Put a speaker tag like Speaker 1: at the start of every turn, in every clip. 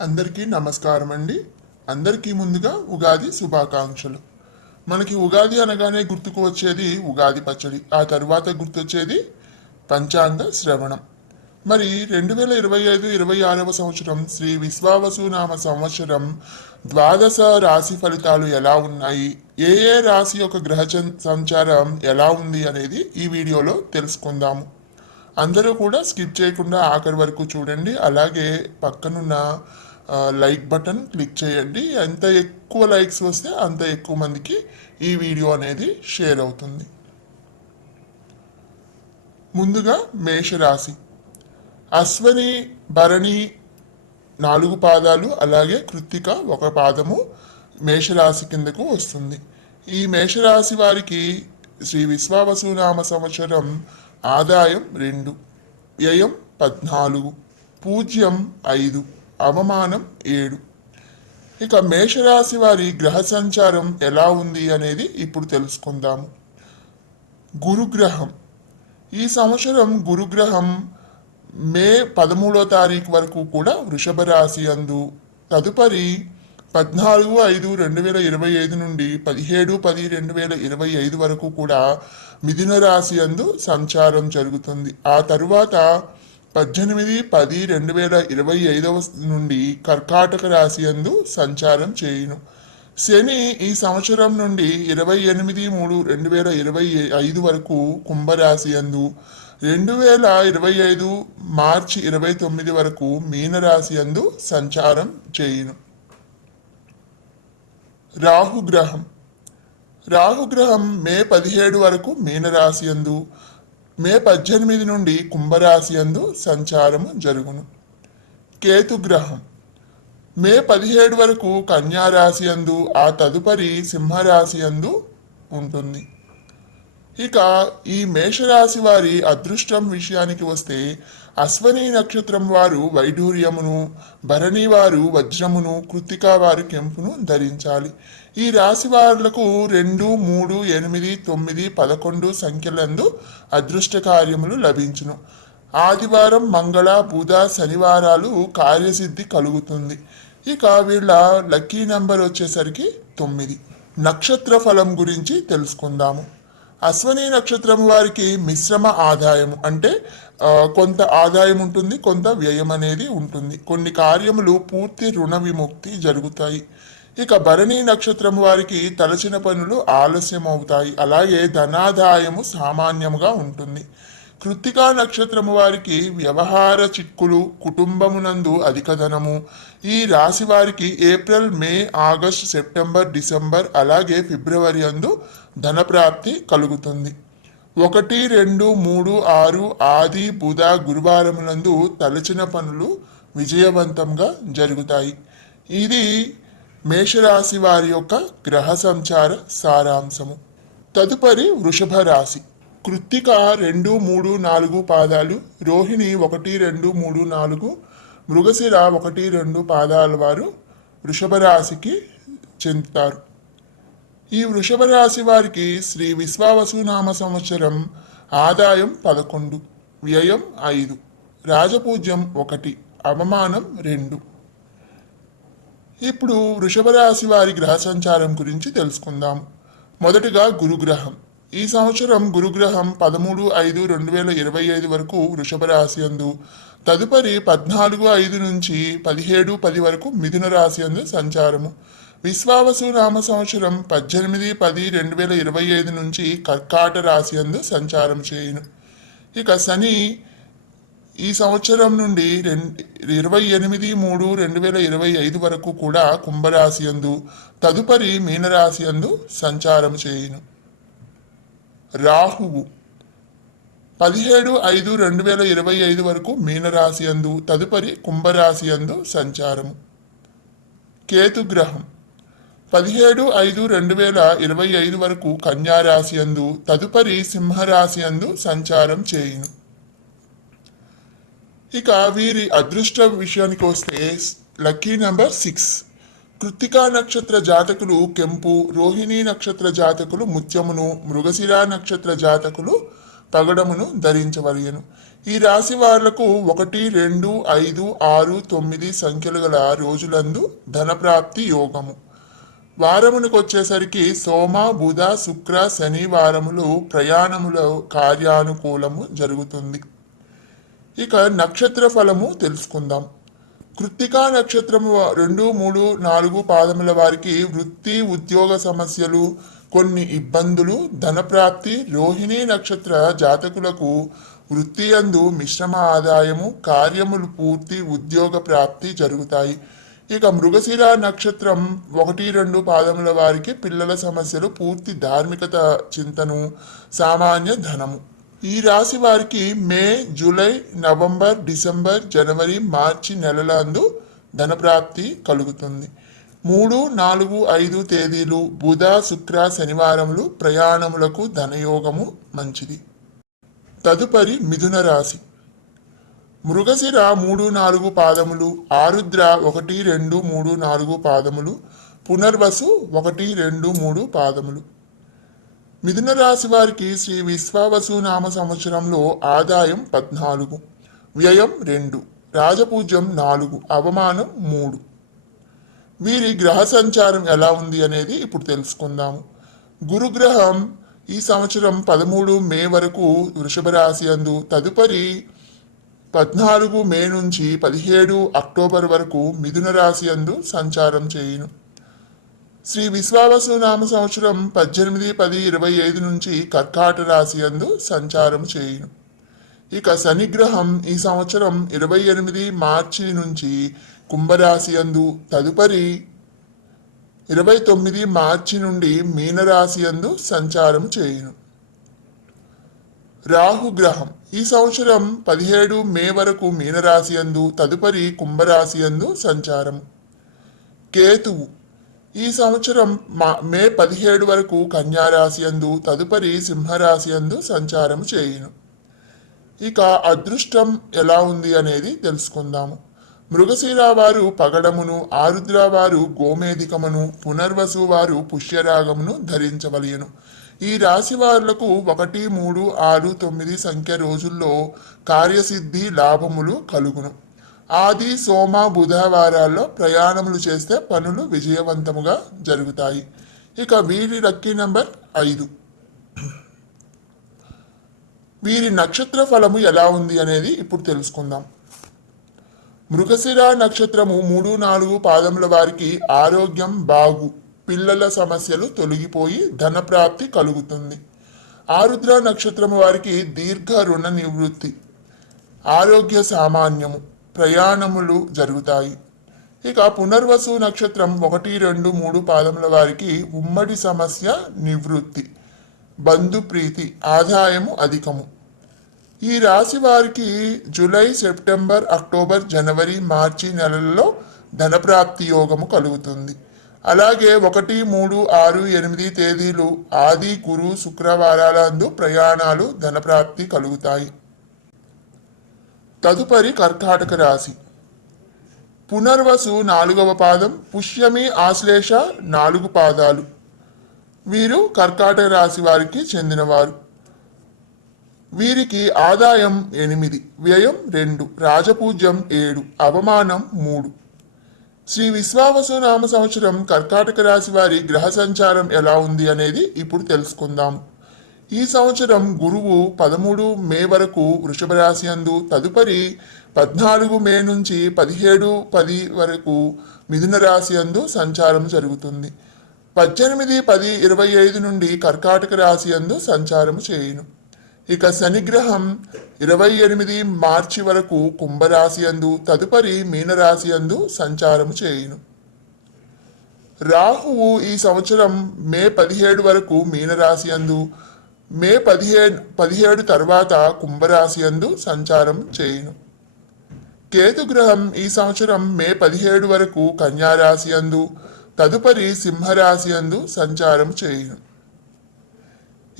Speaker 1: అందరికీ నమస్కారం అండి అందరికీ ముందుగా ఉగాది శుభాకాంక్షలు. మనకి ఉగాది అనగానే గుర్తుకు వచ్చేది ఉగాది పచ్చడి. ఆ తరువాత గుర్తొచ్చేది పంచాంగ శ్రవణం. మరి రెండు వేల ఇరవై ఐదు ఇరవై ఆరవ సంవత్సరం శ్రీ విశ్వావసునామ సంవత్సరం ద్వాదశ రాశి ఫలితాలు ఎలా ఉన్నాయి? ఏ ఏ రాశి యొక్క గ్రహ చం- సంచారం ఎలా ఉంది అనేది ఈ వీడియోలో తెలుసుకుందాము. అందరూ కూడా స్కిప్ చేయకుండా ఆఖరి వరకు చూడండి. అలాగే పక్కనున్న లైక్ బటన్ క్లిక్ చేయండి. ఎంత ఎక్కువ లైక్స్ వస్తే అంత ఎక్కువ మందికి ఈ వీడియో అనేది షేర్ అవుతుంది. ముందుగా మేషరాశి. అశ్వని భరణి నాలుగు పాదాలు అలాగే కృత్తిక ఒక పాదము మేషరాశి కిందకు వస్తుంది. ఈ మేషరాశి వారికి శ్రీ విశ్వావసునామ సంవత్సరం ఆదాయం రెండు వ్యయం పద్నాలుగు పూజ్యం ఐదు. అవమానం ఏడు. ఇక మేషరాశి వారి గ్రహ సంచారం ఎలా ఉంది అనేది ఇప్పుడు తెలుసుకుందాము. గురుగ్రహం. ఈ సంవత్సరం గురుగ్రహం మే పదమూడో తారీఖు వరకు కూడా వృషభ రాశి అందు తదుపరి పద్నాలుగు ఐదు రెండు వేల ఇరవై ఐదు నుండి పదిహేడు పది రెండు వేల ఇరవై ఐదు వరకు కూడా మిథున రాశి అందు సంచారం జరుగుతుంది. ఆ తరువాత పద్దెనిమిది పది రెండు వేల ఇరవై ఐదవ నుండి కర్కాటక రాశి అందు సంచారం చేయును. శని ఈ సంవత్సరం నుండి ఇరవై ఎనిమిది మూడు రెండు వేల ఇరవై ఐదు వరకు కుంభరాశి అందు రెండు వేల ఇరవై ఐదు మార్చి ఇరవై తొమ్మిది వరకు మీనరాశి అందు సంచారం చేయును. రాహుగ్రహం. రాహుగ్రహం మే పదిహేడు వరకు మీనరాశి అందు మే పద్దెనిమిది నుండి కుంభరాశి అందు సంచారము జరుగును. కేతుగ్రహం. మే పదిహేడు వరకు కన్యారాశి అందు ఆ తదుపరి సింహరాశి అందు ఉంటుంది. ఇక ఈ మేషరాశి వారి అదృష్టం విషయానికి వస్తే అశ్వని నక్షత్రం వారు వైఢూర్యమును భరణి వారు వజ్రమును కృత్తికా వారు కెంపును ధరించాలి. ఈ రాశి వారులకు రెండు మూడు ఎనిమిది తొమ్మిది పదకొండు సంఖ్యలందు అదృష్ట కార్యములు లభించును. ఆదివారం మంగళ బుధ శనివారాలు కార్యసిద్ధి కలుగుతుంది. ఇక వీళ్ళ లక్కీ నెంబర్ వచ్చేసరికి తొమ్మిది. నక్షత్ర ఫలం గురించి తెలుసుకుందాము. అశ్వని నక్షత్రం వారికి మిశ్రమ ఆదాయం అంటే కొంత ఆదాయం ఉంటుంది కొంత వ్యయం అనేది ఉంటుంది. కొన్ని కార్యములు పూర్తి రుణ విముక్తి జరుగుతాయి. ఇక భరణి నక్షత్రం వారికి తలచిన పనులు ఆలస్యం అవుతాయి అలాగే ధనాదాయము సామాన్యముగా ఉంటుంది. కృత్తికా నక్షత్రము వారికి వ్యవహార చిక్కులు కుటుంబమునందు అధిక ధనము ఈ రాశి వారికి April May August September December అలాగే ఫిబ్రవరి అందు ధనప్రాప్తి కలుగుతుంది. ఒకటి రెండు మూడు ఆరు ఆది బుధ గురువారములందు తలచిన పనులు విజయవంతంగా జరుగుతాయి. ఇది మేషరాశి వారి యొక్క గ్రహ సంచార సారాంశము. తదుపరి వృషభ రాశి. కృత్తిక రెండు మూడు నాలుగు పాదాలు రోహిణి ఒకటి రెండు మూడు నాలుగు మృగశిర ఒకటి రెండు పాదాల వారు వృషభ రాశికి చెందుతారు. ఈ వృషభ రాశి వారికి శ్రీ విశ్వావసునామ సంవత్సరం ఆదాయం పదకొండు వ్యయం ఐదు రాజపూజ్యం ఒకటి అవమానం రెండు. ఇప్పుడు వృషభ రాశి వారి గ్రహ సంచారం గురించి తెలుసుకుందాం. మొదటిగా గురుగ్రహం. ఈ సంవత్సరం గురుగ్రహం పదమూడు ఐదు రెండు వేల ఇరవై ఐదు వరకు వృషభ రాశి అందు తదుపరి పద్నాలుగు ఐదు నుంచి పదిహేడు పది వరకు మిథున రాశి అందు సంచారము. విశ్వావసు నామ సంవత్సరం పద్దెనిమిది పది రెండు వేల ఇరవై ఐదు నుంచి కర్కాట రాశి అందు సంచారం చేయును. ఇక శని ఈ సంవత్సరం నుండి రెండు ఇరవై ఎనిమిది మూడు రెండు వేల ఇరవై ఐదు వరకు కూడా కుంభరాశి అందు తదుపరి మీనరాశి అందు సంచారం చేయును. రాహువు పదిహేడు ఐదు రెండు వేల ఇరవై ఐదు వరకు మీనరాశి అందు తదుపరి కుంభరాశి అందు సంచారము. కేతుగ్రహం పదిహేడు ఐదు రెండు వేల ఇరవై ఐదు వరకు కన్యారాశి అందు తదుపరి సింహరాశి అందు సంచారం చేయును. ఇక వీరి అదృష్ట విషయానికి వస్తే లక్కీ నెంబర్ సిక్స్. కృత్తికా నక్షత్ర జాతకులు కెంపు రోహిణి నక్షత్ర జాతకులు ముత్యమును మృగశిర నక్షత్ర జాతకులు పగడమును ధరించవలయను ఈ రాశి వాళ్ళకు ఒకటి రెండు ఐదు ఆరు తొమ్మిది సంఖ్యలు గల రోజులందు ధనప్రాప్తి యోగము. వారమునకు వచ్చేసరికి సోమ బుధ శుక్ర శని వారములు ప్రయాణముల కార్యానుకూలము జరుగుతుంది. ఇక నక్షత్ర ఫలము తెలుసుకుందాం. కృత్తికా నక్షత్రము రెండు మూడు నాలుగు పాదముల వారికి వృత్తి ఉద్యోగ సమస్యలు కొన్ని ఇబ్బందులు ధనప్రాప్తి రోహిణి నక్షత్ర జాతకులకు వృత్తి అందు మిశ్రమ ఆదాయము కార్యములు పూర్తి ఉద్యోగ ప్రాప్తి జరుగుతాయి. ఇక మృగశిర నక్షత్రం ఒకటి రెండు పాదముల వారికి పిల్లల సమస్యలు పూర్తి ధార్మికత చింతను సామాన్య ధనము. ఈ రాశి వారికి మే జూలై నవంబర్ డిసెంబర్ జనవరి మార్చి నెలలందు ధనప్రాప్తి కలుగుతుంది. మూడు నాలుగు ఐదు తేదీలు బుధ శుక్ర శనివారములు ప్రయాణములకు ధనయోగము మంచిది. తదుపరి మిథున రాశి. మృగశిర మూడు నాలుగు పాదములు ఆరుద్ర ఒకటి రెండు మూడు నాలుగు పాదములు పునర్వసు ఒకటి రెండు మూడు పాదములు. మిథున రాశి వారికి శ్రీ విశ్వావసు నామ సంవత్సరంలో ఆదాయం పద్నాలుగు వ్యయం రెండు రాజపూజ్యం నాలుగు అవమానం మూడు. వీరి గ్రహ సంచారం ఎలా ఉంది అనేది ఇప్పుడు తెలుసుకుందాము. గురుగ్రహం ఈ సంవత్సరం పదమూడు మే వరకు వృషభ రాశి అందు తదుపరి పద్నాలుగు మే నుంచి పదిహేడు అక్టోబర్ వరకు మిథున రాశి అందు సంచారం చేయును. శ్రీ విశ్వావసునామ సంవత్సరం పద్దెనిమిది పది ఇరవై ఐదు నుంచి కర్కాట రాశి అందు సంచారం చేయును. ఇక శనిగ్రహం ఈ సంవత్సరం ఇరవై ఎనిమిది మార్చి నుంచి కుంభరాశి అందు తదుపరి ఇరవై తొమ్మిది మార్చి నుండి మీనరాశి అందు సంచారం చేయును. రాహుగ్రహం ఈ సంవత్సరం పదిహేడు మే వరకు మీనరాశి అందు తదుపరి కుంభరాశి అందు సంచారం కేతువు ఈ సంవత్సరం మా మే పదిహేడు వరకు కన్యారాశి అందు తదుపరి సింహరాశి అందు సంచారం చేయును. ఇక అదృష్టం ఎలా ఉంది అనేది తెలుసుకుందాము. మృగశిర వారు పగడమును ఆరుద్ర వారు గోమేధికమును పునర్వసు వారు పుష్యరాగమును ధరించవలయను. ఈ రాశి వారులకు ఒకటి మూడు ఆరు తొమ్మిది సంఖ్య రోజుల్లో కార్యసిద్ధి లాభములు కలుగును. ఆది సోమ బుధవారాల్లో ప్రయాణములు చేస్తే పనులు విజయవంతముగా జరుగుతాయి. ఇక వీరి లక్కీ నెంబర్ ఐదు. వీరి నక్షత్ర ఫలము ఎలా ఉంది అనేది ఇప్పుడు తెలుసుకుందాం. మృగశిర నక్షత్రము మూడు నాలుగు పాదముల వారికి ఆరోగ్యం బాగు పిల్లల సమస్యలు తొలగిపోయి ధనప్రాప్తి కలుగుతుంది. ఆరుద్ర నక్షత్రము వారికి దీర్ఘ రుణ నివృత్తి ఆరోగ్య సామాన్యము. ప్రయాణములు జరుగుతాయి. ఇక పునర్వసు నక్షత్రం ఒకటి రెండు మూడు పాదముల వారికి ఉమ్మడి సమస్య నివృత్తి బంధుప్రీతి ఆదాయము అధికము. ఈ రాశి వారికి జూలై సెప్టెంబర్ అక్టోబర్ జనవరి మార్చి నెలల్లో ధనప్రాప్తి యోగము కలుగుతుంది. అలాగే ఒకటి మూడు ఆరు ఎనిమిది తేదీలు ఆది గురు శుక్రవారాలందు ప్రయాణాలు ధనప్రాప్తి కలుగుతాయి. తదుపరి కర్కాటక రాశి. పునర్వసు నాలుగవ పాదం పుష్యమి ఆశ్లేష నాలుగు పాదాలు. వీరు కర్కాటక రాశి వారికి చెందినవారు. వీరికి ఆదాయం ఎనిమిది వ్యయం రెండు రాజపూజ్యం ఏడు అవమానం మూడు. శ్రీ విశ్వావసు నామ సంవత్సరం కర్కాటక రాశి వారి గ్రహ సంచారం ఎలా ఉంది అనేది ఇప్పుడు తెలుసుకుందాము. ఈ సంవత్సరం గురువు పదమూడు మే వరకు వృషభ రాశి అందు తదుపరి పద్నాలుగు మే నుంచి పదిహేడు పది వరకు మిథున రాశి అందు సంచారం జరుగుతుంది. పద్దెనిమిది పది ఇరవై ఐదు నుండి కర్కాటక రాశి అందు సంచారం చేయును. ఇక శనిగ్రహం ఇరవై ఎనిమిది మార్చి వరకు కుంభరాశి అందు తదుపరి మీనరాశి అందు సంచారము చేయును. రాహువు ఈ సంవత్సరం మే పదిహేడు వరకు మీనరాశి అందు మే పదిహేడు పదిహేడు తర్వాత కుంభరాశి అందు సంచారం చేయును. కేతుగ్రహం ఈ సంవత్సరం మే పదిహేడు వరకు కన్యారాశి అందు తదుపరి సింహరాశి అందు సంచారం చేయును.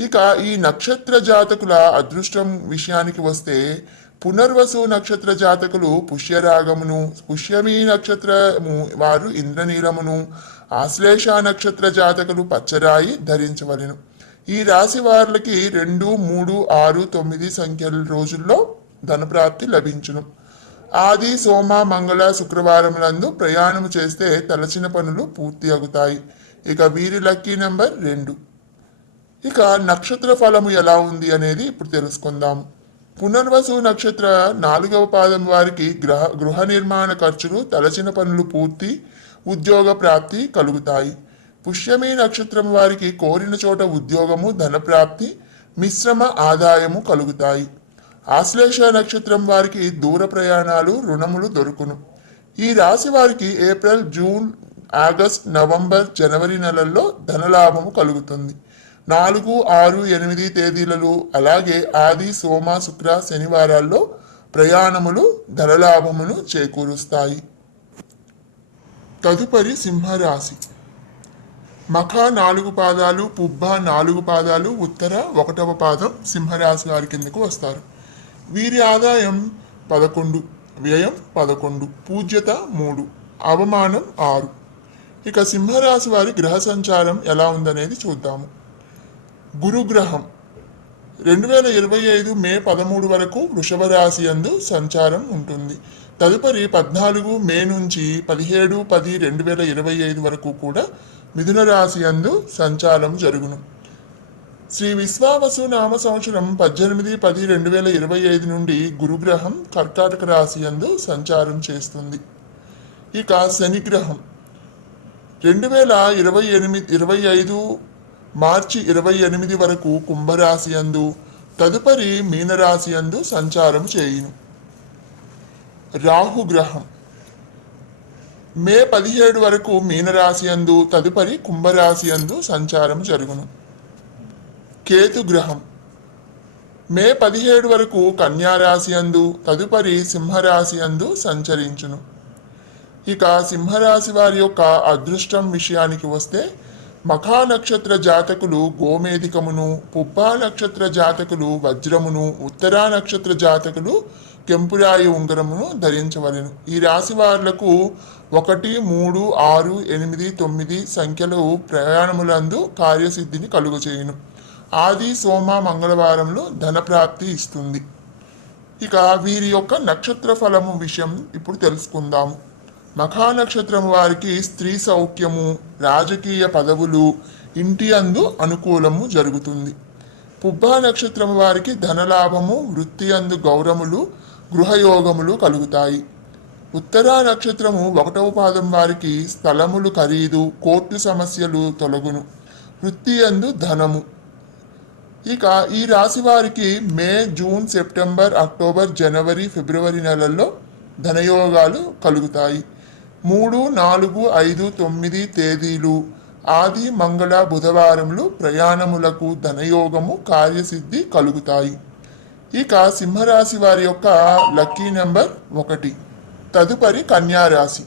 Speaker 1: ఇక ఈ నక్షత్ర జాతకుల అదృష్టం విషయానికి వస్తే పునర్వసు నక్షత్ర జాతకులు పుష్యరాగమును పుష్యమి నక్షత్రము వారు ఇంద్రనీలమును ఆశ్లేష నక్షత్ర జాతకులు పచ్చరాయి ధరించవలెను. ఈ రాశి వారికి రెండు మూడు ఆరు తొమ్మిది సంఖ్యల రోజుల్లో ధనప్రాప్తి లభించును. ఆది సోమ మంగళ శుక్రవారములందు ప్రయాణం చేస్తే తలచిన పనులు పూర్తి అవుతాయి. ఇక వీరి లక్కీ నెంబర్ రెండు. ఇక నక్షత్ర ఫలము ఎలా ఉంది అనేది ఇప్పుడు తెలుసుకుందాము పునర్వసు నక్షత్ర నాలుగవ పాదం వారికి గ్రహ గృహ నిర్మాణ ఖర్చులు తలచిన పనులు పూర్తి ఉద్యోగ ప్రాప్తి కలుగుతాయి. పుష్యమి నక్షత్రం వారికి కోరిన చోట ఉద్యోగము ధనప్రాప్తి మిశ్రమ ఆదాయము కలుగుతాయి. ఆశ్లేష నక్షత్రం వారికి దూర ప్రయాణాలు రుణములు దొరుకును. ఈ రాశి వారికి ఏప్రిల్ జూన్ ఆగస్ట్ నవంబర్ జనవరి నెలల్లో ధనలాభము కలుగుతుంది. నాలుగు ఆరు ఎనిమిది తేదీలలో అలాగే ఆది సోమ శుక్ర శనివారాల్లో ప్రయాణములు ధనలాభమును చేకూరుస్తాయి. తదుపరి సింహరాశి. మఖ నాలుగు పాదాలు పుబ్బ నాలుగు పాదాలు ఉత్తర ఒకటవ పాదం సింహరాశి వారి కిందకు వస్తారు. వీరి ఆదాయం పదకొండు వ్యయం పదకొండు పూజ్యత మూడు అవమానం ఆరు. ఇక సింహరాశి వారి గ్రహ సంచారం ఎలా ఉందనేది చూద్దాము. గురుగ్రహం. రెండు వేల ఇరవై ఐదు మే పదమూడు వరకు వృషభ రాశి యందు సంచారం ఉంటుంది. తదుపరి పద్నాలుగు మే నుంచి పదిహేడు పది రెండు వేల ఇరవై ఐదు వరకు కూడా మిథున రాశి యందు సంచారం జరుగును. శ్రీ విశ్వావసు నామ సంవత్సరం పద్దెనిమిది పది రెండు వేల ఇరవై ఐదు నుండి గురుగ్రహం కర్కాటక రాశి యందు సంచారం చేస్తుంది. ఇక శనిగ్రహం. రెండు వేల ఇరవై ఎనిమిది ఇరవై ఐదు మార్చి ఇరవై ఎనిమిది వరకు కుంభరాశి యందు తదుపరి మీనరాశి యందు సంచారం చేయును. రాహుగ్రహం. మే పదిహేడు వరకు మీనరాశి యందు తదుపరి కుంభరాశి యందు సంచారం జరుగును. కేతు గ్రహం. మే పదిహేడు వరకు కన్యారాశి యందు తదుపరి సింహరాశి యందు సంచరించును. ఇక సింహరాశి వారి యొక్క అదృష్టం విషయానికి వస్తే మఖా నక్షత్ర జాతకులు గోమేధికమును పుబ్బా నక్షత్ర జాతకులు వజ్రమును ఉత్తరా నక్షత్ర జాతకులు కెంపురాయి ఉంగరమును ధరించవలెను. ఈ రాశి వారులకు ఒకటి మూడు ఆరు ఎనిమిది తొమ్మిది సంఖ్యలు ప్రయాణములందు కార్యసిద్ధిని కలుగచేయును. ఆది సోమ మంగళవారంలో ధనప్రాప్తి ఇస్తుంది. ఇక వీరి యొక్క నక్షత్ర ఫలము విషయం ఇప్పుడు తెలుసుకుందాము. మఖా నక్షత్రం వారికి స్త్రీ సౌఖ్యము రాజకీయ పదవులు ఇంటి అందు అనుకూలము జరుగుతుంది. పుబ్బా నక్షత్రం వారికి ధనలాభము వృత్తి అందు గౌరములు గృహయోగములు కలుగుతాయి. ఉత్తరా నక్షత్రము ఒకటవ పాదం వారికి స్థలములు ఖరీదు కోర్టు సమస్యలు తొలగును. వృత్తి అందు ధనము. ఇక ఈ రాశి వారికి మే జూన్ సెప్టెంబర్ అక్టోబర్ జనవరి ఫిబ్రవరి నెలల్లో ధనయోగాలు కలుగుతాయి. మూడు నాలుగు ఐదు తొమ్మిది తేదీలు ఆది మంగళ బుధవారములు ప్రయాణములకు ధనయోగము కార్యసిద్ధి కలుగుతాయి. ఇక సింహరాశి వారి యొక్క లక్కీ నెంబర్ ఒకటి. తదుపరి కన్యారాశి.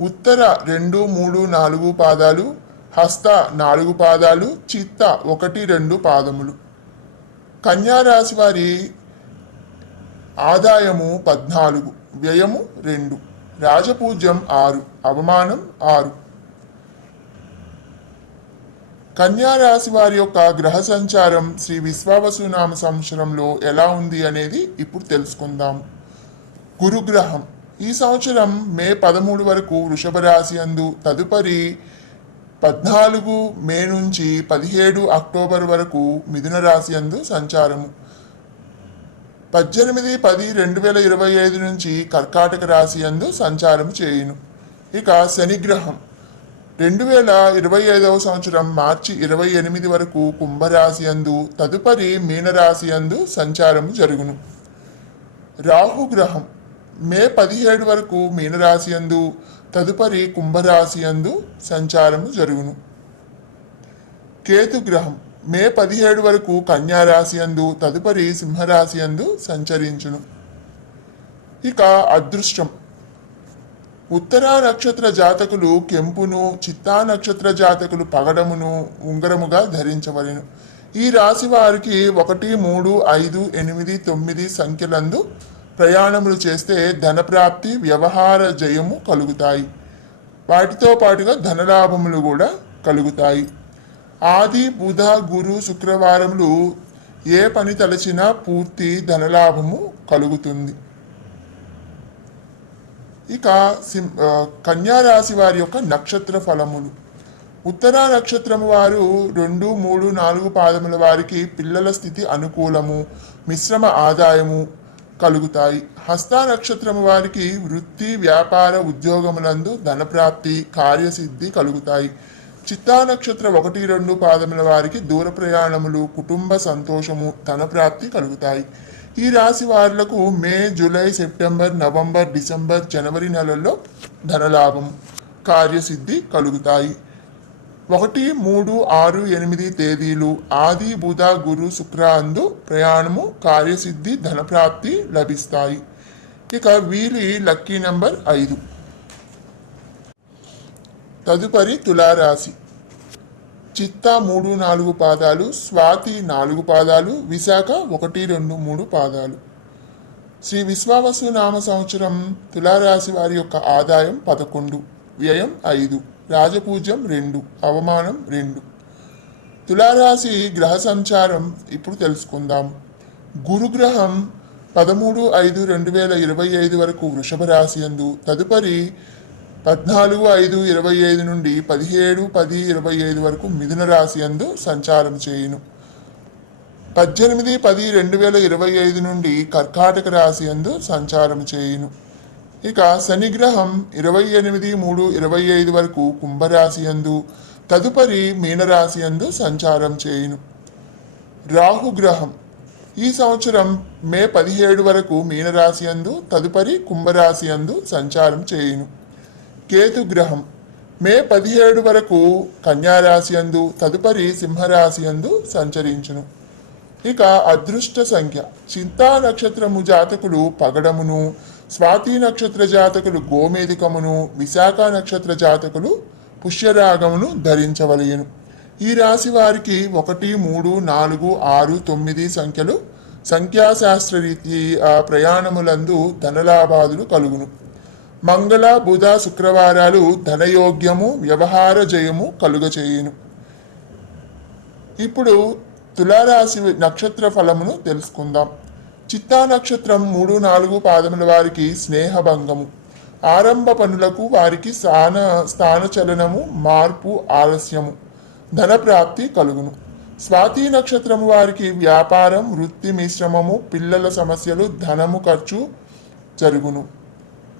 Speaker 1: ఉత్తర రెండు మూడు నాలుగు పాదాలు హస్త నాలుగు పాదాలు చిత్త ఒకటి రెండు పాదములు. కన్యారాశి వారి ఆదాయము పద్నాలుగు వ్యయము రెండు. రాజపూజ్యం ఆరు అవమానం ఆరు. కన్యా రాశి వారి యొక్క గ్రహ సంచారం శ్రీ విశ్వావసు నామ సంవత్సరంలో ఎలా ఉంది అనేది ఇప్పుడు తెలుసుకుందాం. గురుగ్రహం. ఈ సంవత్సరం మే పదమూడు వరకు వృషభ రాశి అందు తదుపరి పద్నాలుగు మే నుంచి పదిహేడు అక్టోబర్ వరకు మిథున రాశి అందు సంచారము. పద్దెనిమిది పది రెండు వేల ఇరవై ఐదు నుంచి కర్కాటక రాశి యందు సంచారం చేయును. ఇక శనిగ్రహం. రెండు వేల ఇరవై ఐదవ సంవత్సరం మార్చి ఇరవై ఎనిమిది వరకు కుంభరాశి యందు తదుపరి మీనరాశి యందు సంచారం జరుగును. రాహుగ్రహం మే పదిహేడు వరకు మీనరాశి యందు తదుపరి కుంభరాశి యందు సంచారము జరుగును. కేతుగ్రహం మే పదిహేడు వరకు కన్యారాశి అందు యందు తదుపరి సింహరాశి యందు సంచరించును. ఇక అదృష్టం ఉత్తరా నక్షత్ర జాతకులు కెంపును చిత్తా నక్షత్ర జాతకులు పగడమును ఉంగరముగా ధరించవలెను. ఈ రాశి వారికి ఒకటి మూడు ఐదు ఎనిమిది తొమ్మిది సంఖ్యలందు ప్రయాణములు చేస్తే ధనప్రాప్తి వ్యవహార జయము కలుగుతాయి. వాటితో పాటుగా ధనలాభములు కూడా కలుగుతాయి. ఆది బుధ గురు శుక్రవారములు ఏ పని తలచినా పూర్తి ధనలాభము కలుగుతుంది. ఇక సిం కన్యారాశి వారి యొక్క నక్షత్ర ఫలములు. ఉత్తరా నక్షత్రము వారు రెండు మూడు నాలుగు పాదముల వారికి పిల్లల స్థితి అనుకూలము మిశ్రమ ఆదాయము కలుగుతాయి. హస్త నక్షత్రము వారికి వృత్తి వ్యాపార ఉద్యోగములందు ధనప్రాప్తి కార్యసిద్ధి కలుగుతాయి. చిత్తా నక్షత్రం ఒకటి రెండు పాదముల వారికి దూర ప్రయాణములు కుటుంబ సంతోషము ధనప్రాప్తి కలుగుతాయి. ఈ రాశి వారులకు May July September November December జనవరి నెలల్లో ధనలాభం కార్యసిద్ధి కలుగుతాయి. ఒకటి మూడు ఆరు ఎనిమిది తేదీలు ఆది బుధ గురు శుక్ర అందు ప్రయాణము కార్యసిద్ధి ధనప్రాప్తి లభిస్తాయి. ఇక వీరి లక్కీ నెంబర్ ఐదు. తదుపరి తులారాశి. చిత్త మూడు నాలుగు పాదాలు స్వాతి నాలుగు పాదాలు విశాఖ ఒకటి రెండు మూడు పాదాలు. శ్రీ విశ్వావసు నామ సంవత్సరం తులారాశి వారి యొక్క ఆదాయం పదకొండు వ్యయం ఐదు రాజపూజ్యం రెండు అవమానం రెండు. తులారాశి గ్రహ సంచారం ఇప్పుడు తెలుసుకుందాం. గురుగ్రహం పదమూడు ఐదు రెండు వేల ఇరవై ఐదు వరకు వృషభ రాశి యందు తదుపరి పద్నాలుగు ఐదు ఇరవై ఐదు నుండి పదిహేడు పది ఇరవై ఐదు వరకు మిథున రాశి యందు సంచారం చేయును. పద్దెనిమిది పది రెండు వేల ఇరవై ఐదు నుండి కర్కాటక రాశి యందు సంచారం చేయును. ఇక శనిగ్రహం ఇరవై ఎనిమిది మూడు ఇరవై ఐదు వరకు కుంభరాశి యందు తదుపరి మీనరాశి యందు సంచారం చేయును. రాహుగ్రహం ఈ సంవత్సరం మే పదిహేడు వరకు మీనరాశి యందు తదుపరి కుంభరాశి యందు సంచారం చేయును. కేతుగ్రహం. మే పదిహేడు వరకు కన్యారాశి యందు తదుపరి సింహరాశి యందు సంచరించును. ఇక అదృష్ట సంఖ్య. చింతా నక్షత్రము జాతకులు పగడమును స్వాతి నక్షత్ర జాతకులు గోమేధికమును విశాఖ నక్షత్ర జాతకులు పుష్యరాగమును ధరించవలయను ఈ రాశి వారికి ఒకటి మూడు నాలుగు ఆరు తొమ్మిది సంఖ్యలు సంఖ్యాశాస్త్ర రీతి ప్రయాణములందు ధనలాభాదులు కలుగును. మంగళ బుధ శుక్రవారాలు ధనయోగ్యము వ్యవహార జయము కలుగచేయును. ఇప్పుడు తులారాశి నక్షత్ర ఫలమును తెలుసుకుందాం. చిత్తా నక్షత్రం మూడు నాలుగు పాదముల వారికి స్నేహభంగము. ఆరంభ పనులకు వారికి స్థాన స్థానచలనము మార్పు ఆలస్యము ధనప్రాప్తి కలుగును. స్వాతి నక్షత్రము వారికి వ్యాపారం వృత్తి మిశ్రమము పిల్లల సమస్యలు ధనము ఖర్చు జరుగును.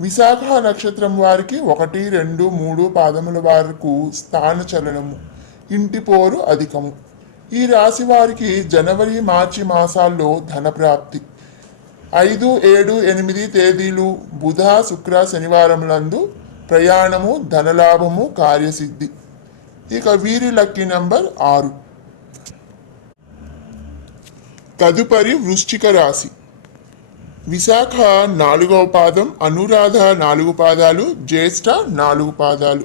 Speaker 1: విశాఖ నక్షత్రం వారికి ఒకటి రెండు మూడు పాదముల వరకు స్థానచలనము ఇంటి పోరు అధికము. ఈ రాశి వారికి జనవరి మార్చి మాసాల్లో ధనప్రాప్తి. ఐదు ఏడు ఎనిమిది తేదీలు బుధ శుక్ర శనివారములందు ప్రయాణము ధనలాభము కార్యసిద్ధి. ఇక వీరి లక్కీ నంబర్ ఆరు. తదుపరి వృశ్చిక రాశి. విశాఖ నాలుగవ పాదం అనురాధ నాలుగు పాదాలు జ్యేష్ఠ నాలుగు పాదాలు.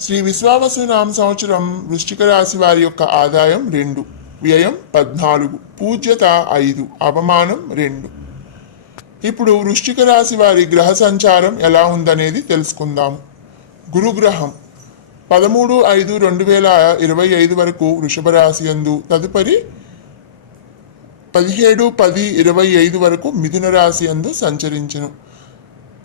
Speaker 1: శ్రీ విశ్వావసు నామ సంవత్సరం వృష్టిక రాశి వారి యొక్క ఆదాయం రెండు వ్యయం పద్నాలుగు పూజ్యత ఐదు అవమానం రెండు. ఇప్పుడు వృష్టిక రాశి వారి గ్రహ సంచారం ఎలా ఉందనేది తెలుసుకుందాము గురుగ్రహం పదమూడు ఐదు రెండు వేల ఇరవై ఐదు వరకు వృషభ రాశి యందు తదుపరి పదిహేడు పది ఇరవై ఐదు వరకు మిథున రాశి యందు సంచరించును.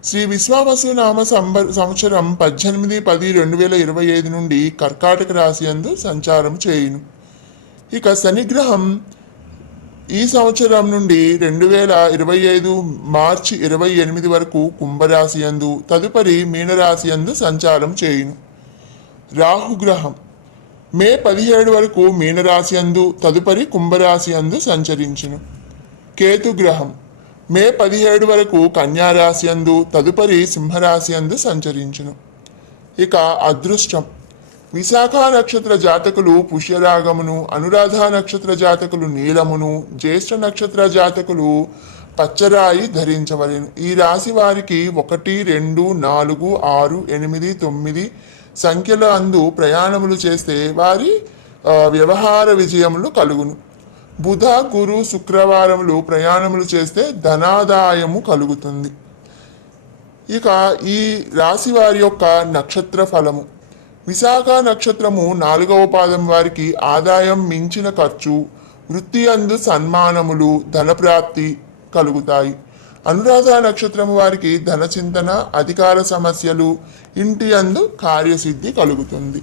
Speaker 1: శ్రీ విశ్వావసు నామ సంబ సంవత్సరం పద్దెనిమిది పది రెండు వేల ఇరవై ఐదు నుండి కర్కాటక రాశి యందు సంచారం చేయును. ఇక శనిగ్రహం ఈ సంవత్సరం నుండి రెండు వేల ఇరవై ఐదు మార్చి ఇరవై ఎనిమిది వరకు కుంభరాశి యందు తదుపరి మీనరాశి యందు సంచారం చేయును. రాహుగ్రహం మే పదిహేడు వరకు మీనరాశి యందు తదుపరి కుంభరాశి యందు సంచరించును. కేతుగ్రహం. మే పదిహేడు వరకు కన్యారాశి యందు తదుపరి సింహరాశి యందు సంచరించును. ఇక అదృష్టం. విశాఖ నక్షత్ర జాతకులు పుష్యరాగమును అనురాధ నక్షత్ర జాతకులు నీలమును జ్యేష్ఠ నక్షత్ర జాతకులు పచ్చరాయి ధరించవలెను. ఈ రాశి వారికి ఒకటి రెండు నాలుగు ఆరు ఎనిమిది తొమ్మిది సంఖ్యల అందు ప్రయాణములు చేస్తే వారి వ్యవహార విజయములు కలుగును. బుధ గురు శుక్రవారములు ప్రయాణములు చేస్తే ధనాదాయము కలుగుతుంది. ఇక ఈ రాశి వారి యొక్క నక్షత్ర ఫలము. విశాఖ నక్షత్రము నాలుగవ పాదం వారికి ఆదాయం మించిన ఖర్చు వృత్తి అందు సన్మానములు ధనప్రాప్తి కలుగుతాయి. అనురాధ నక్షత్రం వారికి ధన చింతన అధికార సమస్యలు ఇంటి అందు కార్యసిద్ధి కలుగుతుంది.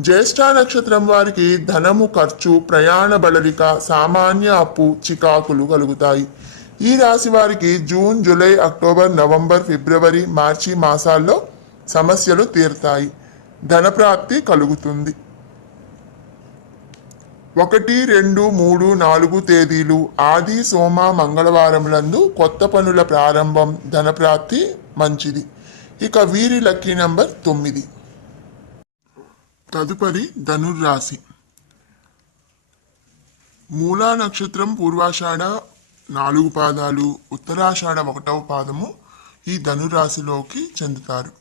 Speaker 1: జ్యేష్ఠ నక్షత్రం వారికి ధనము ఖర్చు ప్రయాణ బడలిక సామాన్య అప్పు చికాకులు కలుగుతాయి. ఈ రాశి వారికి జూన్ జూలై అక్టోబర్ నవంబర్ ఫిబ్రవరి మార్చి మాసాల్లో సమస్యలు తీరుతాయి. ధనప్రాప్తి కలుగుతుంది. ఒకటి రెండు మూడు నాలుగు తేదీలు ఆది సోమ మంగళవారములందు కొత్త పనుల ప్రారంభం ధనప్రాప్తి మంచిది. ఇక వీరి లక్కీ నంబర్ తొమ్మిది. తదుపరి ధనుర్రాశి. మూలా నక్షత్రం పూర్వాషాఢ నాలుగు పాదాలు ఉత్తరాషాఢ ఒకటవ పాదము ఈ ధనురాశిలోకి చెందుతారు.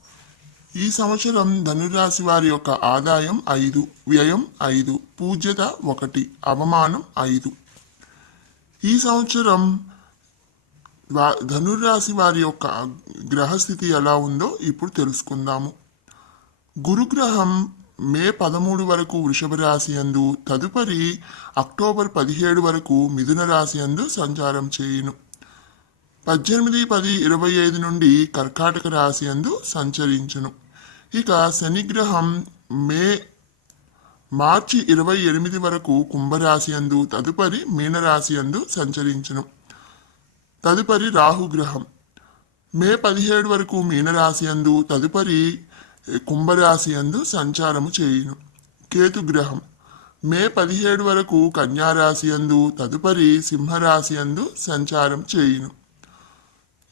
Speaker 1: ఈ సంవత్సరం ధనురాశి వారి యొక్క ఆదాయం ఐదు వ్యయం ఐదు పూజ్యత ఒకటి అవమానం ఐదు. ఈ సంవత్సరం వా ధనుర్రాశి వారి యొక్క గ్రహస్థితి ఎలా ఉందో ఇప్పుడు తెలుసుకుందాము. గురుగ్రహం మే పదమూడు వరకు వృషభ రాశి అందు తదుపరి అక్టోబర్ పదిహేడు వరకు మిథున రాశి అందు సంచారం చేయును. పద్దెనిమిది పది ఇరవై ఐదు నుండి కర్కాటక రాశి అందు సంచరించును. ఇక శనిగ్రహం మే మార్చి ఇరవై ఎనిమిది వరకు కుంభరాశి అందు తదుపరి మీనరాశి అందు సంచరించును. తదుపరి రాహుగ్రహం. మే పదిహేడు వరకు మీనరాశి అందు తదుపరి కుంభరాశి అందు సంచారము చేయును. కేతుగ్రహం. మే పదిహేడు వరకు కన్యారాశి అందు తదుపరి సింహరాశి అందు సంచారం చేయును.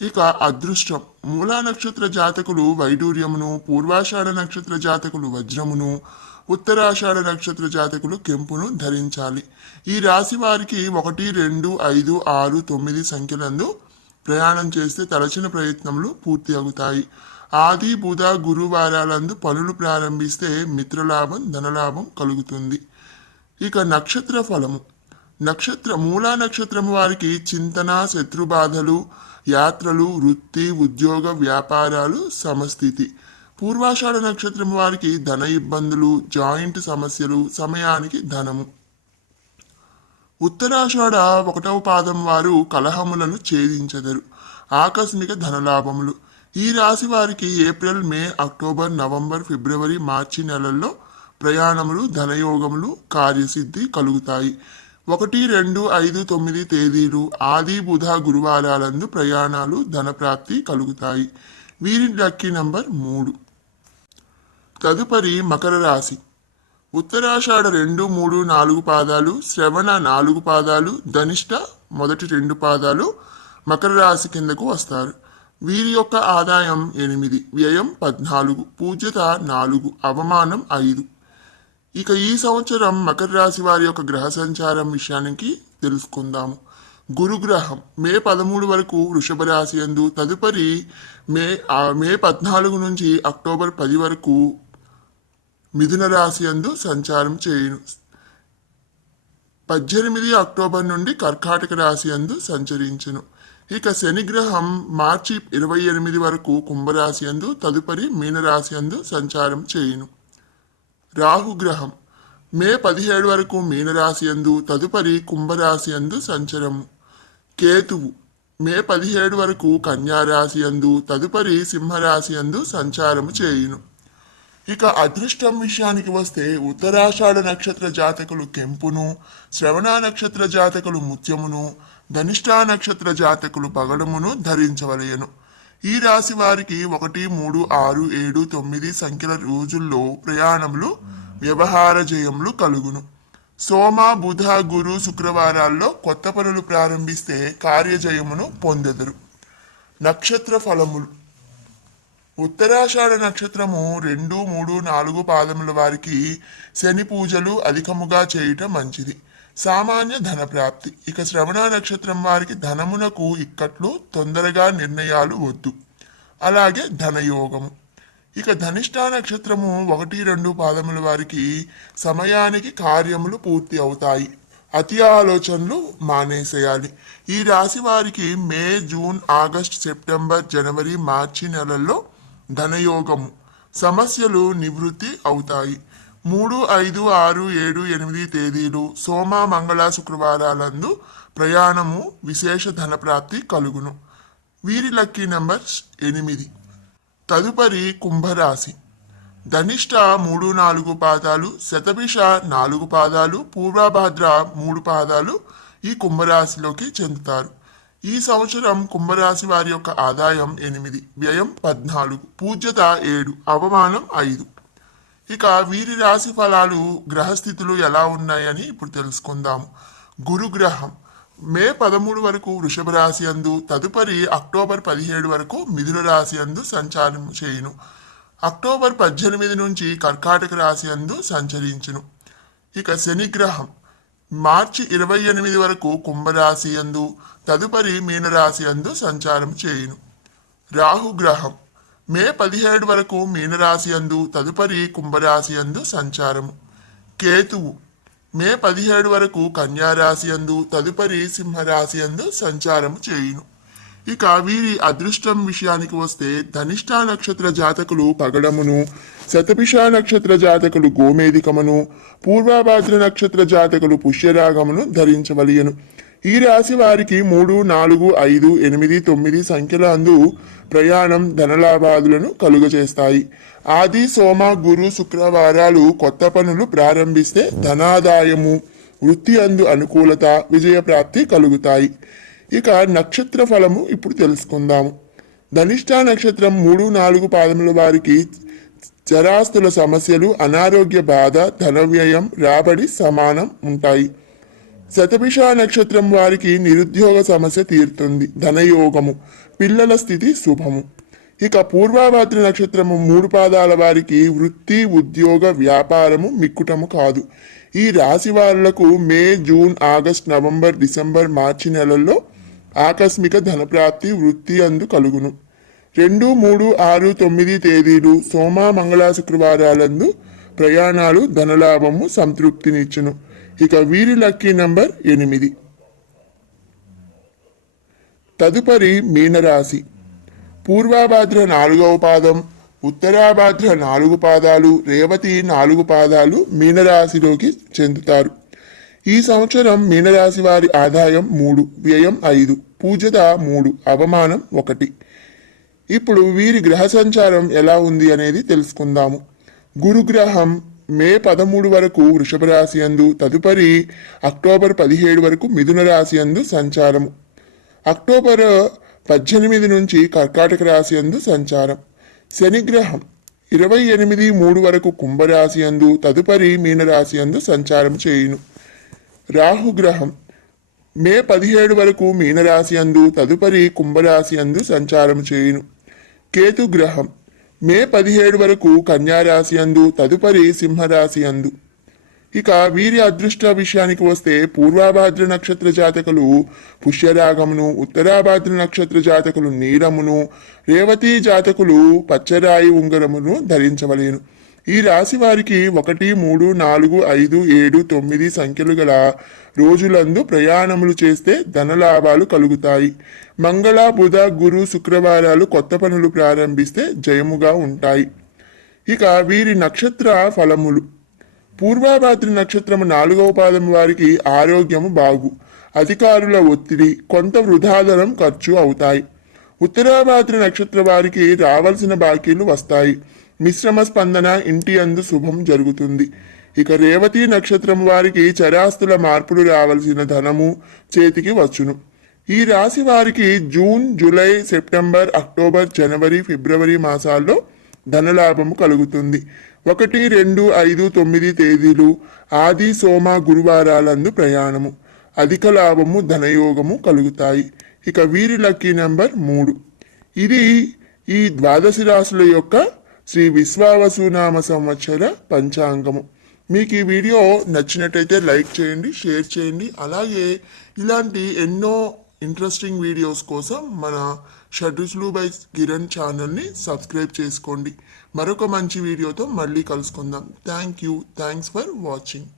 Speaker 1: ఇక అదృష్టం. మూలా నక్షత్ర జాతకులు వైడూర్యమును పూర్వాషాఢ నక్షత్ర జాతకులు వజ్రమును ఉత్తరాషాఢ నక్షత్ర జాతకులు కెంపును ధరించాలి. ఈ రాశి వారికి ఒకటి రెండు ఐదు ఆరు తొమ్మిది సంఖ్యలందు ప్రయాణం చేస్తే తలచిన ప్రయత్నములు పూర్తి అవుతాయి. ఆది బుధ గురువారాలందు పనులు ప్రారంభిస్తే మిత్రలాభం ధనలాభం కలుగుతుంది. ఇక నక్షత్ర ఫలము. నక్షత్ర మూలా నక్షత్రం వారికి చింతన శత్రుబాధలు యాత్రలు వృత్తి ఉద్యోగ వ్యాపారాలు సమస్థితి. పూర్వాషాఢ నక్షత్రం వారికి ధన ఇబ్బందులు జాయింట్ సమస్యలు సమయానికి ధనము. ఉత్తరాషాఢ ఒకటవ పాదం వారు కలహములను ఛేదించెదరు. ఆకస్మిక ధనలాభములు ఈ రాశి వారికి ఏప్రిల్ మే అక్టోబర్ నవంబర్ ఫిబ్రవరి మార్చి నెలల్లో ప్రయాణములు ధనయోగములు కార్యసిద్ధి కలుగుతాయి. ఒకటి రెండు ఐదు తొమ్మిది తేదీలు ఆది బుధ గురువారాలందు ప్రయాణాలు ధనప్రాప్తి కలుగుతాయి. వీరి లక్కీ నంబర్ మూడు. తదుపరి మకర రాశి. ఉత్తరాషాఢ రెండు మూడు నాలుగు పాదాలు శ్రవణ నాలుగు పాదాలు ధనిష్ట మొదటి రెండు పాదాలు మకర రాశి కిందకు వస్తారు. వీరి యొక్క ఆదాయం ఎనిమిది వ్యయం పద్నాలుగు పూజ్యత నాలుగు అవమానం ఐదు. ఇక ఈ సంవత్సరం మకర రాశి వారి యొక్క గ్రహ సంచారం విషయానికి తెలుసుకుందాము గురుగ్రహం మే పదమూడు వరకు వృషభ రాశి ఎందు తదుపరి మే మే పద్నాలుగు నుంచి అక్టోబర్ పది వరకు మిథున రాశి ఎందు సంచారం చేయును. పద్దెనిమిది అక్టోబర్ నుండి కర్కాటక రాశి అందు సంచరించును. ఇక శనిగ్రహం మార్చి ఇరవై ఎనిమిది వరకు కుంభరాశి అందు తదుపరి మీనరాశి అందు సంచారం చేయును. రాహుగ్రహం. మే పదిహేడు వరకు మీనరాశి అందు తదుపరి కుంభరాశి అందు సంచరము కేతువు. మే పదిహేడు వరకు కన్యారాశి అందు తదుపరి సింహరాశి అందు సంచారము చేయును. ఇక అదృష్టం విషయానికి వస్తే ఉత్తరాషాఢ నక్షత్ర జాతకులు కెంపును శ్రవణ నక్షత్ర జాతకులు ముత్యమును ధనిష్టా నక్షత్ర జాతకులు పగడమును ధరించవలయను ఈ రాశి వారికి ఒకటి మూడు ఆరు ఏడు తొమ్మిది సంఖ్యల రోజుల్లో ప్రయాణములు వ్యవహార జయములు కలుగును. సోమ బుధ గురు శుక్రవారాల్లో కొత్త పనులు ప్రారంభిస్తే కార్యజయమును పొందెదరు. నక్షత్ర ఫలములు. ఉత్తరాషాఢ నక్షత్రము రెండు మూడు నాలుగు పాదముల వారికి శని పూజలు అధికముగా చేయటం మంచిది. సామాన్య ధన ప్రాప్తి ఇక శ్రవణ నక్షత్రం వారికి ధనమునకు ఇక్కట్లు తొందరగా నిర్ణయాలు వద్దు. అలాగే ధనయోగము. ఇక ధనిష్ట నక్షత్రము ఒకటి రెండు పాదముల వారికి సమయానికి కార్యములు పూర్తి అవుతాయి. అతి ఆలోచనలు మానేసేయాలి. ఈ రాశి వారికి మే జూన్ ఆగస్ట్ సెప్టెంబర్ జనవరి మార్చి నెలల్లో ధనయోగము. సమస్యలు నివృత్తి అవుతాయి. మూడు ఐదు ఆరు ఏడు ఎనిమిది తేదీలు సోమ మంగళ శుక్రవారాలందు ప్రయాణము విశేష ధనప్రాప్తి కలుగును. వీరి లక్కీ నెంబర్ ఎనిమిది. తదుపరి కుంభరాశి. ధనిష్ట మూడు నాలుగు పాదాలు శతభిష నాలుగు పాదాలు పూర్వభాద్ర మూడు పాదాలు ఈ కుంభరాశిలోకి చెందుతారు. ఈ సంవత్సరం కుంభరాశి వారి యొక్క ఆదాయం ఎనిమిది వ్యయం పద్నాలుగు పూజ్యత ఏడు అవమానం ఐదు. ఇక వీరి రాశి ఫలాలు గ్రహస్థితులు ఎలా ఉన్నాయని ఇప్పుడు తెలుసుకుందాము గురుగ్రహం. మే పదమూడు వరకు వృషభ రాశి అందు తదుపరి అక్టోబర్ పదిహేడు వరకు మిథున రాశి అందు సంచారం చేయును. అక్టోబర్ పద్దెనిమిది నుంచి కర్కాటక రాశి అందు సంచరించును. ఇక శనిగ్రహం. మార్చి ఇరవై ఎనిమిది వరకు కుంభరాశి అందు తదుపరి మీనరాశి అందు సంచారం చేయును. రాహుగ్రహం. మే పదిహేడు వరకు మీనరాశి అందు తదుపరి కుంభరాశి అందు సంచారము. కేతువు మే పదిహేడు వరకు కన్యారాశి అందు తదుపరి సింహరాశి అందు సంచారము చేయును. ఇక వీరి అదృష్టం విషయానికి వస్తే ధనిష్ట నక్షత్ర జాతకులు పగడమును శతభిష నక్షత్ర జాతకులు గోమేధికమును పూర్వాభాద్ర నక్షత్ర జాతకులు పుష్యరాగమును ధరించవలయను. ఈ రాశి వారికి మూడు నాలుగు ఐదు ఎనిమిది తొమ్మిది సంఖ్యల అందు ప్రయాణం ధనలాభాదులను కలుగజేస్తాయి. ఆది సోమ గురు శుక్రవారాలు కొత్త పనులు ప్రారంభిస్తే ధనాదాయము వృత్తి అందు అనుకూలత విజయప్రాప్తి కలుగుతాయి. ఇక నక్షత్ర ఫలము ఇప్పుడు తెలుసుకుందాము. ధనిష్ట నక్షత్రం మూడు నాలుగు పాదముల వారికి చరాస్తుల సమస్యలు అనారోగ్య బాధ ధన వ్యయం రాబడి సమానం ఉంటాయి. శతభిష నక్షత్రం వారికి నిరుద్యోగ సమస్య తీరుతుంది. ధనయోగము పిల్లల స్థితి శుభము. ఇక పూర్వాభద్ర నక్షత్రము మూడు పాదాల వారికి వృత్తి ఉద్యోగ వ్యాపారము మిక్కుటము కాదు. ఈ రాశి వారులకు May June August November December March నెలల్లో ఆకస్మిక ధనప్రాప్తి వృత్తి అందు కలుగును. రెండు మూడు ఆరు తొమ్మిది తేదీలు సోమ మంగళ శుక్రవారాలందు ప్రయాణాలు ధనలాభము సంతృప్తినిచ్చును. ఇక వీరి లక్కీ నంబర్ ఎనిమిది. తదుపరి మీనరాశి. పూర్వాభాద్ర నాలుగవ పాదం ఉత్తరాభాద్ర నాలుగు పాదాలు రేవతి నాలుగు పాదాలు మీనరాశిలోకి చెందుతారు. ఈ సంవత్సరం మీనరాశి వారి ఆదాయం మూడు వ్యయం ఐదు పూజత మూడు అవమానం ఒకటి. ఇప్పుడు వీరి గ్రహ సంచారం ఎలా ఉంది అనేది తెలుసుకుందాము. గురుగ్రహం మే పదమూడు వరకు వృషభ రాశి అందు తదుపరి అక్టోబర్ పదిహేడు వరకు మిథున రాశి అందు సంచారము అక్టోబర్ పద్దెనిమిది నుంచి కర్కాటక రాశి అందు సంచారం. శనిగ్రహం ఇరవై ఎనిమిది మూడు వరకు కుంభరాశి అందు తదుపరి మీనరాశి అందు సంచారం చేయును. రాహుగ్రహం మే పదిహేడు వరకు మీనరాశి అందు తదుపరి కుంభరాశి అందు సంచారం చేయును. కేతుగ్రహం మే పదిహేడు వరకు కన్యారాశి అందు తదుపరి సింహరాశి అందు ఇక వీరి అదృష్ట విషయానికి వస్తే పూర్వాభాద్ర నక్షత్ర జాతకులు పుష్యరాగమును ఉత్తరాభాద్ర నక్షత్ర జాతకులు నీలమును రేవతి జాతకులు పచ్చరాయి ఉంగరమును ధరించవలేను. ఈ రాశి వారికి ఒకటి మూడు నాలుగు ఐదు ఏడు తొమ్మిది సంఖ్యలు గల రోజులందు ప్రయాణములు చేస్తే ధనలాభాలు కలుగుతాయి. మంగళ బుధ గురు శుక్రవారాలు కొత్త పనులు ప్రారంభిస్తే జయముగా ఉంటాయి. ఇక వీరి నక్షత్ర ఫలములు. పూర్వాభాద్రి నక్షత్రము నాలుగవ పాదం వారికి ఆరోగ్యము బాగు. అధికారుల ఒత్తిడి కొంత వృధాధనం ఖర్చు అవుతాయి. ఉత్తరాభాద్రి నక్షత్ర వారికి రావాల్సిన బాకీలు వస్తాయి. మిశ్రమ స్పందన ఇంటి అందు శుభం జరుగుతుంది. ఇక రేవతి నక్షత్రం వారికి చరాస్తుల మార్పులు రావాల్సిన ధనము చేతికి వచ్చును. ఈ రాశి వారికి జూన్ జూలై సెప్టెంబర్ అక్టోబర్ జనవరి ఫిబ్రవరి మాసాల్లో ధనలాభము కలుగుతుంది. ఒకటి రెండు ఐదు తొమ్మిది తేదీలు ఆది సోమ గురువారాలందు ప్రయాణము. అధిక లాభము ధనయోగము కలుగుతాయి. ఇక వీరి లక్కీ నెంబర్ మూడు. ఇది ఈ ద్వాదశి రాశుల యొక్క శ్రీ విశ్వావసునామ సంవత్సర పంచాంగము. మీకు ఈ వీడియో నచ్చినట్టయితే లైక్ చేయండి షేర్ చేయండి. అలాగే ఇలాంటి ఎన్నో ఇంట్రెస్టింగ్ వీడియోస్ కోసం మన షడ్రుచులు బై కిరణ్ ఛానల్ని సబ్స్క్రైబ్ చేసుకోండి. మరొక మంచి వీడియోతో మళ్ళీ కలుసుకుందాం. Thank you. Thanks for watching.